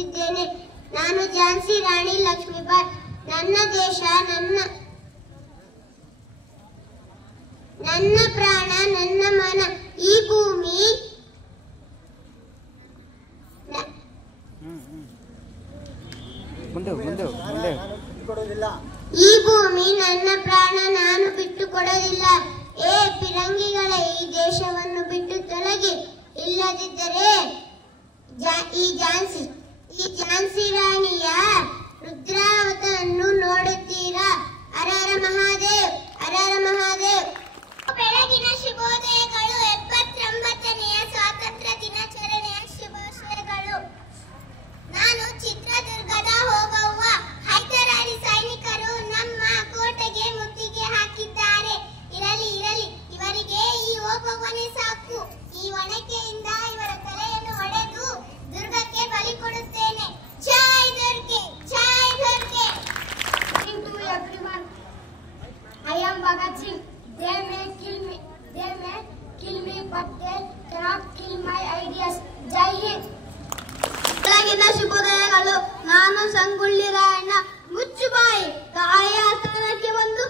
ಹೇಳುತ್ತಿದ್ದೇನೆ. ನಾನು ಝಾನ್ಸಿ ರಾಣಿ ಲಕ್ಷ್ಮೀಬಾಯಿ. ನನ್ನ ದೇಶ, ನನ್ನ ಪ್ರಾಣ, ನನ್ನ ಮನ. ಈ ಭೂಮಿ ನನ್ನ ಪ್ರಾಣ, ನಾನು ಬಿಟ್ಟು ಕೊಡೋದಿಲ್ಲ. ಏ ಫಿರಂಗಿಗಳೇ, ಈ ದೇಶವನ್ನು ಬಿಟ್ಟು ತೊಲಗಿ. ಇಲ್ಲದಿದ್ದರೆ ಈ ಝಾನ್ಸಿ ರಾಣಿಯ ರುದ್ರಾವತವನ್ನು ನೋಡುತ್ತೀರಾ? ಹರಹರ ಮಹಾದೇವ್, ಹರಹರ ಮಹಾದೇವ್. ಬೆಳಗಿನ ಶುಭೋದಯಗಳು. 79ನೆಯ ಸ್ವಾತಂತ್ರ್ಯ ದಿನಾಚರಣೆಯ ಶುಭಾಶಯಗಳು. ನಾನು ಚಿತ್ರದುರ್ಗದ ಹೋಗವ್ವ. ಹೈದರಾಲಿ ಸೈನಿಕರು ನಮ್ಮ ಕೋಟೆಗೆ ಮುತ್ತಿಗೆ ಹಾಕಿದ್ದಾರೆ. ಇರಲಿ, ಇವರಿಗೆ ಈ ಹೋಗವ್ವನೇ ಸಾಕು. ಈ ಒಣಕೆಯಿಂದ ಇವರ ತಲೆಯನ್ನು ಒಡೆದು ದುರ್ಗಕ್ಕೆ ಬಲಿ ಕೊಡುತ್ತೇನೆ. ಜೈ ದುರ್ಗೆ, ಜೈ Durga. To everyone, I am Bhagat Singh. They may kill me, but they cannot kill my ideas. Jai Hind. ಬೆಳಗಿನ ಶುಭೋದಯಗಳು. ನಾನು ಸಂಗೊಳ್ಳಿ ರಾಯಣ್ಣ. ಮುಚ್ಚುಬಾಯಿ. ತಾಯಿಯ ಸ್ಥಾನಕ್ಕೆ ಬಂದು